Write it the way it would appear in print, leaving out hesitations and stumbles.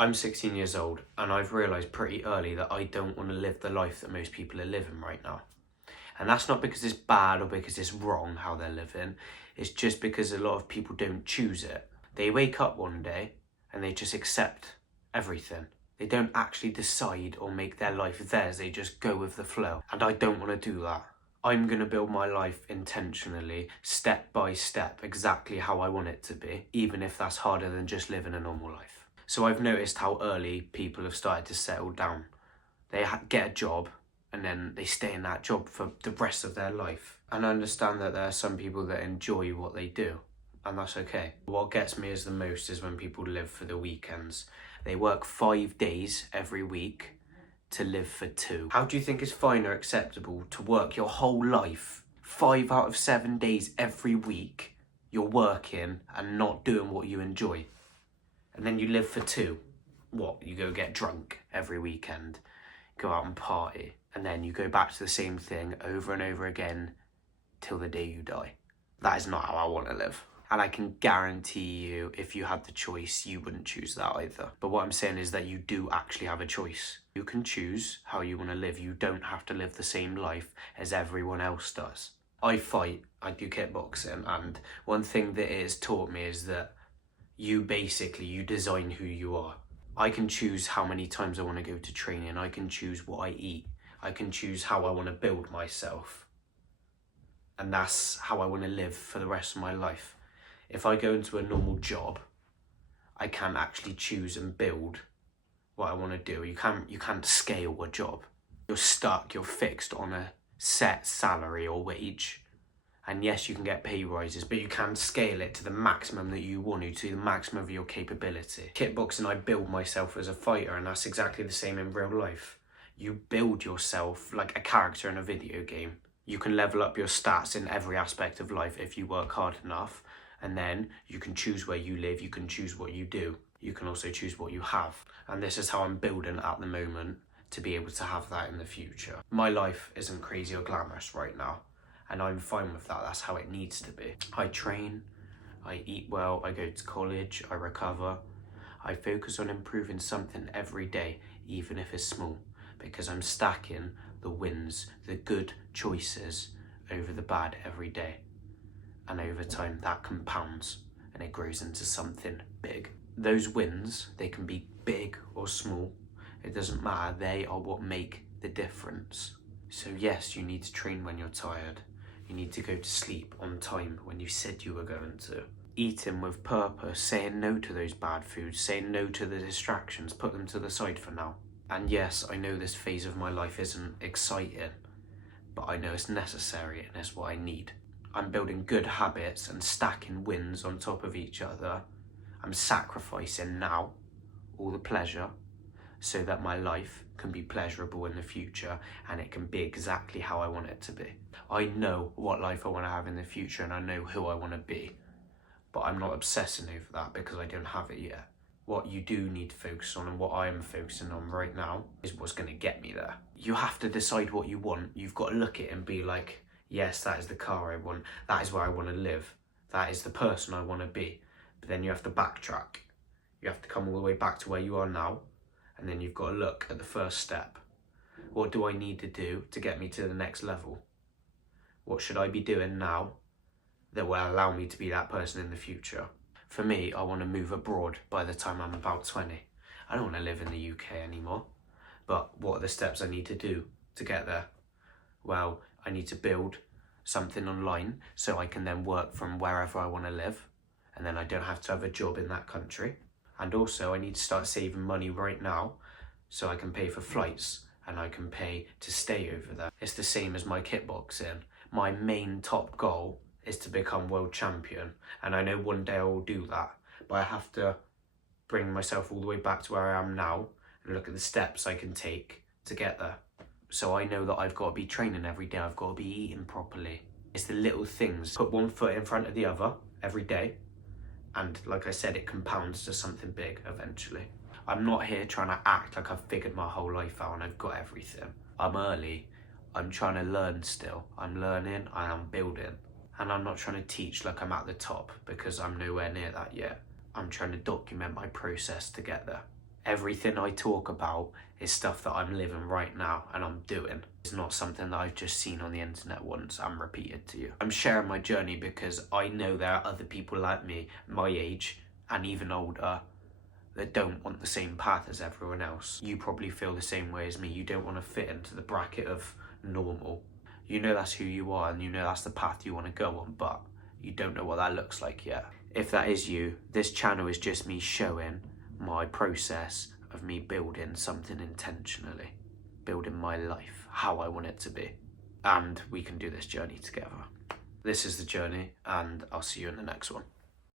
I'm 16 years old and I've realised pretty early that I don't want to live the life that most people are living right now. And that's not because it's bad or because it's wrong how they're living. It's just because a lot of people don't choose it. They wake up one day and they just accept everything. They don't actually decide or make their life theirs. They just go with the flow. And I don't want to do that. I'm going to build my life intentionally, step by step, exactly how I want it to be, even if that's harder than just living a normal life. So I've noticed how early people have started to settle down. They get a job and then they stay in that job for the rest of their life. And I understand that there are some people that enjoy what they do, and that's okay. What gets me as the most is when people live for the weekends. They work 5 days every week to live for 2. How do you think it's fine or acceptable to work your whole life, 5 out of 7 days every week, you're working and not doing what you enjoy? And then you live for 2. What, you go get drunk every weekend, go out and party, and then you go back to the same thing over and over again till the day you die. That is not how I want to live. And I can guarantee you, if you had the choice, you wouldn't choose that either. But what I'm saying is that you do actually have a choice. You can choose how you want to live. You don't have to live the same life as everyone else does. I fight, I do kickboxing, and one thing that it has taught me is that you design who you are. I can choose how many times I want to go to training. I can choose what I eat. I can choose how I want to build myself. And that's how I want to live for the rest of my life. If I go into a normal job, I can't actually choose and build what I want to do. You can't scale a job. You're stuck, you're fixed on a set salary or wage. And yes, you can get pay rises, but you can scale it to the maximum that you want to the maximum of your capability. Kickboxing, I build myself as a fighter, and that's exactly the same in real life. You build yourself like a character in a video game. You can level up your stats in every aspect of life if you work hard enough, and then you can choose where you live, you can choose what you do. You can also choose what you have. And this is how I'm building at the moment to be able to have that in the future. My life isn't crazy or glamorous right now, and I'm fine with that. That's how it needs to be. I train, I eat well, I go to college, I recover. I focus on improving something every day, even if it's small, because I'm stacking the wins, the good choices over the bad every day. And over time that compounds and it grows into something big. Those wins, they can be big or small. It doesn't matter, they are what make the difference. So yes, you need to train when you're tired. You need to go to sleep on time when you said you were going to. Eating with purpose, saying no to those bad foods, saying no to the distractions, put them to the side for now. And yes, I know this phase of my life isn't exciting, but I know it's necessary and it's what I need. I'm building good habits and stacking wins on top of each other. I'm sacrificing now all the pleasure so that my life can be pleasurable in the future and it can be exactly how I want it to be. I know what life I want to have in the future and I know who I want to be, but I'm not obsessing over that because I don't have it yet. What you do need to focus on, and what I am focusing on right now, is what's going to get me there. You have to decide what you want. You've got to look at it and be like, yes, that is the car I want. That is where I want to live. That is the person I want to be. But then you have to backtrack. You have to come all the way back to where you are now. And then you've got to look at the first step. What do I need to do to get me to the next level? What should I be doing now that will allow me to be that person in the future? For me, I want to move abroad by the time I'm about 20. I don't want to live in the UK anymore. But what are the steps I need to do to get there? Well, I need to build something online so I can then work from wherever I want to live, and then I don't have to have a job in that country. And also I need to start saving money right now so I can pay for flights and I can pay to stay over there. It's the same as my kickboxing. My main top goal is to become world champion, and I know one day I will do that, but I have to bring myself all the way back to where I am now and look at the steps I can take to get there. So I know that I've got to be training every day, I've got to be eating properly. It's the little things. Put one foot in front of the other every day, and like I said, it compounds to something big eventually. I'm not here trying to act like I've figured my whole life out and I've got everything. I'm early, I'm trying to learn still. I'm learning and I'm building. And I'm not trying to teach like I'm at the top because I'm nowhere near that yet. I'm trying to document my process to get there. Everything I talk about is stuff that I'm living right now and I'm doing. It's not something that I've just seen on the internet once and repeated to you. I'm sharing my journey because I know there are other people like me, my age and even older, that don't want the same path as everyone else. You probably feel the same way as me. You don't want to fit into the bracket of normal. You know that's who you are and you know that's the path you want to go on, but you don't know what that looks like yet. If that is you, this channel is just me showing my process of me building something intentionally, building my life how I want it to be, and we can do this journey together. This is the journey, and I'll see you in the next one.